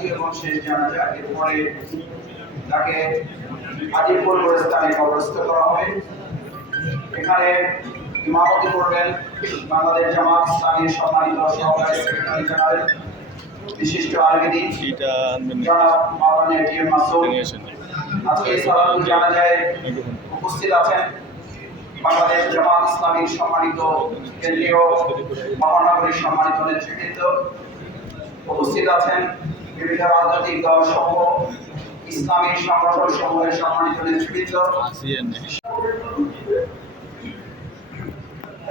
দ্বিতীয় এবং শেষ জানাজা। এরপরে তাকে হাজিরপুর গোরস্থানে কবরস্থ করা হবে। এখানে ইমামতি করবেন বাংলাদেশ জামাত ইসলামীর সম্মানিত সহকারী সেক্রেটারি জেনারেল বিশিষ্ট আলমদিন জনাব মাওলানা এটিএম মাসুদ। আজকে এই সালাতুল জানাজায় উপস্থিত আছেন বাংলাদেশ জামাত ইসলামীর সম্মানিত কেন্দ্রীয় মহানগরীর সম্মানিত নেতৃবৃন্দ, উপস্থিত আছেন বিভিন্ন রাজনৈতিক দল সহ ইসলামী সংগঠন সমূহের সম্মানিত নেতৃবৃন্দ।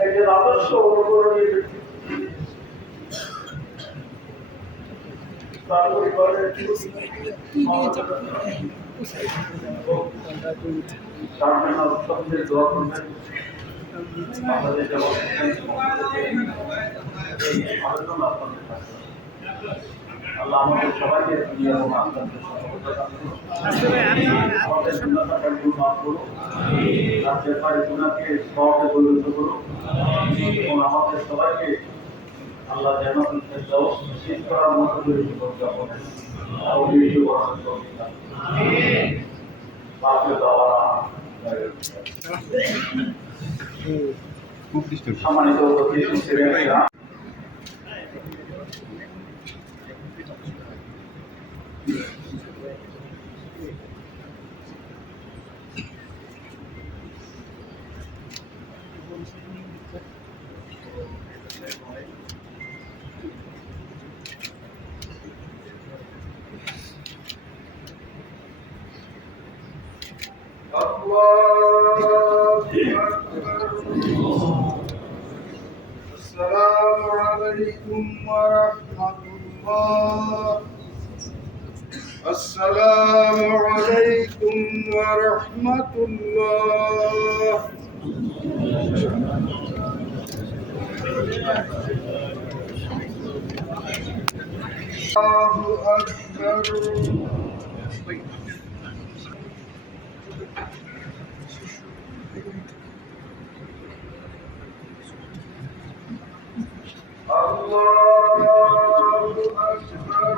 একজন আদর্শ অনুকরণীয় ব্যক্তি, তার পরিবারের দোয়া করবেন। আল্লাহ আমাদের সবাইকে আমাদের মাফ করুন, রাজ্যের পারে গুণাকে সহজে পরিণত করুন এবং আমাদের সবাইকে আল্লাহ জান্নাতুল ফেরদাউস নসিব করার মতো করে জীবন যাপনের তৌফিক দান করুন। বাকি দাওয়া সম্মানিত অতিথি السلام عليكم ورحمة الله. السلام عليكم ورحمة الله. الله أكبر. الله أكبر.